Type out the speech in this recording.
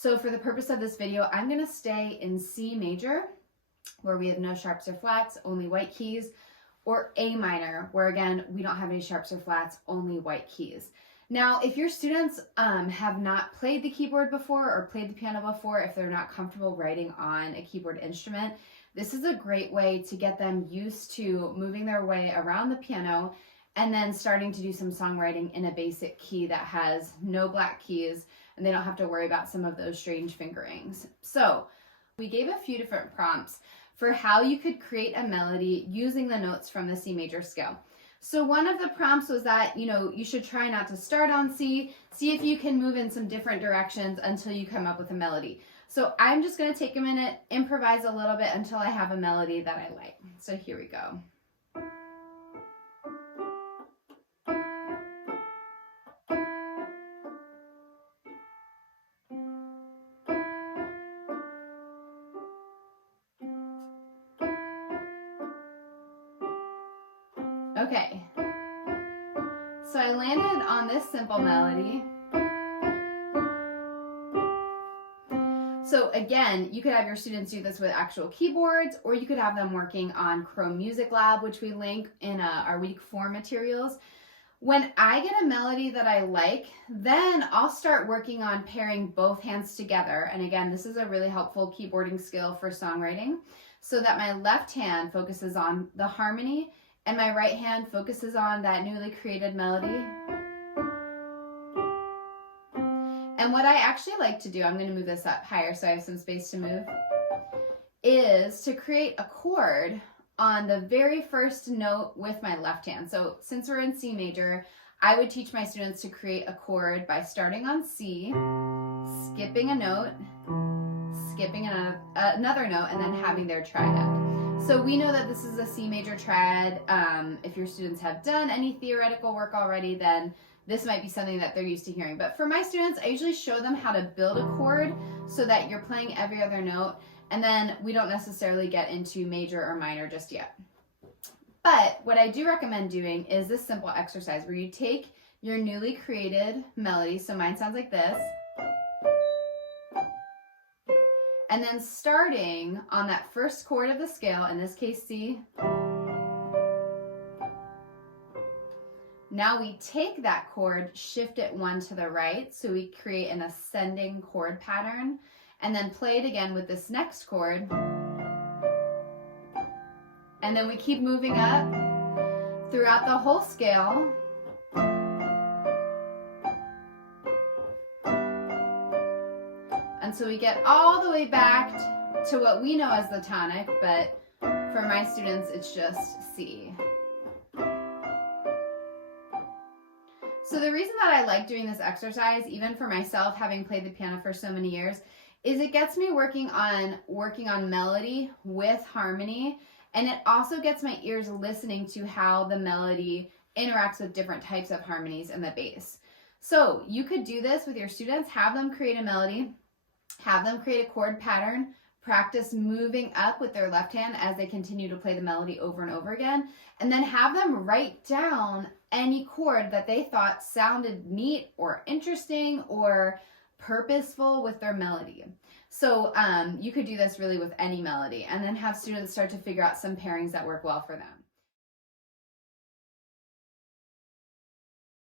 So for the purpose of this video, I'm going to stay in C major, where we have no sharps or flats, only white keys, or A minor, where again, we don't have any sharps or flats, only white keys. Now, if your students have not played the keyboard before or played the piano before, if they're not comfortable writing on a keyboard instrument, this is a great way to get them used to moving their way around the piano and then starting to do some songwriting in a basic key that has no black keys, and they don't have to worry about some of those strange fingerings. So we gave a few different prompts for how you could create a melody using the notes from the C major scale. So one of the prompts was that, you should try not to start on C, see if you can move in some different directions until you come up with a melody. So I'm just going to take a minute, improvise a little bit until I have a melody that I like. So here we go. Okay, so I landed on this simple melody. So again, you could have your students do this with actual keyboards, or you could have them working on Chrome Music Lab, which we link in our week 4 materials. When I get a melody that I like, then I'll start working on pairing both hands together. And again, this is a really helpful keyboarding skill for songwriting, so that my left hand focuses on the harmony and my right hand focuses on that newly created melody. And what I actually like to do, I'm going to move this up higher so I have some space to move, is to create a chord on the very first note with my left hand. So since we're in C major, I would teach my students to create a chord by starting on C, skipping a note, skipping another note, and then having their triad. So we know that this is a C major triad. If your students have done any theoretical work already, then this might be something that they're used to hearing. But for my students, I usually show them how to build a chord so that you're playing every other note, and then we don't necessarily get into major or minor just yet. But what I do recommend doing is this simple exercise where you take your newly created melody, so mine sounds like this, and then starting on that first chord of the scale, in this case C, now we take that chord, shift it one to the right, so we create an ascending chord pattern, and then play it again with this next chord. And then we keep moving up throughout the whole scale. Until we get all the way back to what we know as the tonic, but for my students, it's just C. So the reason that I like doing this exercise, even for myself, having played the piano for so many years, is it gets me working on melody with harmony, and it also gets my ears listening to how the melody interacts with different types of harmonies in the bass. So you could do this with your students, have them create a melody, have them create a chord pattern, practice moving up with their left hand as they continue to play the melody over and over again, and then have them write down any chord that they thought sounded neat or interesting or purposeful with their melody. So you could do this really with any melody, and then have students start to figure out some pairings that work well for them.